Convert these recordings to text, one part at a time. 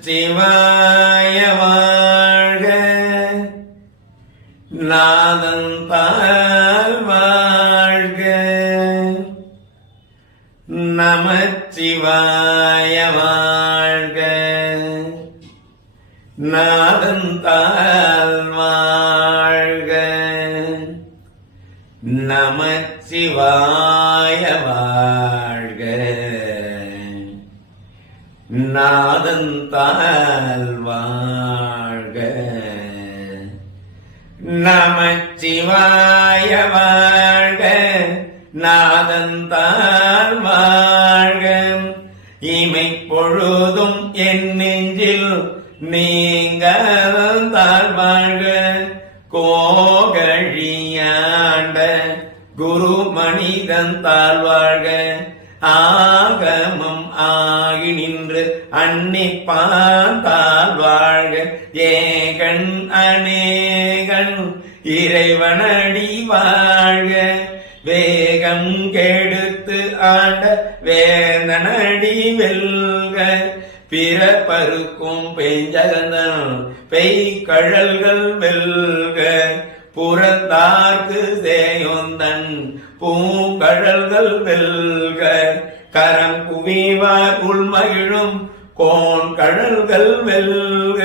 நமச்சிவாய வாழ்க, நாதன் தாழ் வாழ்க. நமச்சிவாய வாழ்க, நாதன் தாழ் வாழ்க. நமச்சிவாய வாழ்க, நாதன் தாழ் வாழ்க. நமச்சிவாய வாழ்க, நாதன் தாழ் வாழ்க. இமை பொழுதும் என் நெஞ்சில் நீங்களும் தாழ் வாழ்க. கோகழியாண்ட குரு மனிதன் தாழ் வாழ்க. ஆகமம் ஆகி நின்று அன்னிப்பான் தாழ் வாழ்க. ஏகன் அநேகன் இறைவனடி வாழ்க. வேகம் கெடுத்து ஆண்ட வேந்தனடி வெல்க. பிறப்பருக்கும் பெஞ்சகந்தன் பெய்கழல்கள் வெல்க. புறத்தார்க்கு சேயொந்தன் பூங்கழல்கள் வெல்க. கரம் குவிவார் உள்மகிழும் கோன் கழல்கள் வெல்க.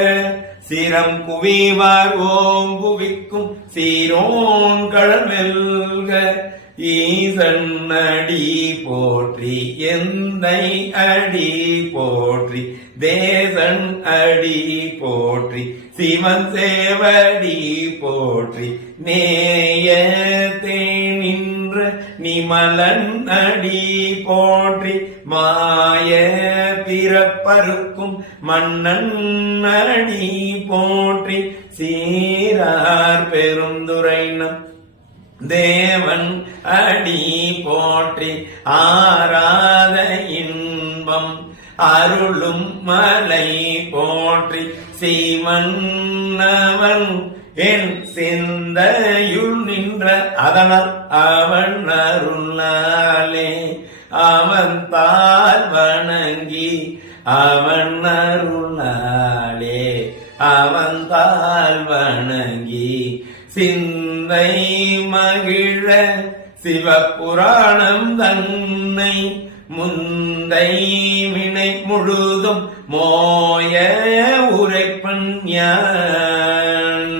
சிரம் குவிவார் ஓங்குவிக்கும் சீரோன் கழல் வெல்க. ஈசன் அடி போற்றி, எந்தை அடி போற்றி, தேசன் அடி போற்றி, சிவன் சேவடி போற்றி. நேயத்தே நின்ற நிமலன் அடி போற்றி. மாய பிறப்பருக்கும் மன்னன் அடி போற்றி. சீரார் பெருந்துரைனம் தேவன் அடி போற்றி. ஆராத இன்பம் அருளும் மலை போற்றி. சீமன்னவன் என் சிந்தையுள் நின்ற அதனால் அவன் அருளாலே அவன் தாழ் வணங்கி. அவன் அருளாலே அவன் தாழ் வணங்கி. சிந்தை மகிழ சிவபுராணம் தன்னை முந்தை வினை முழுதும் மோய உரைப்பன் யான்.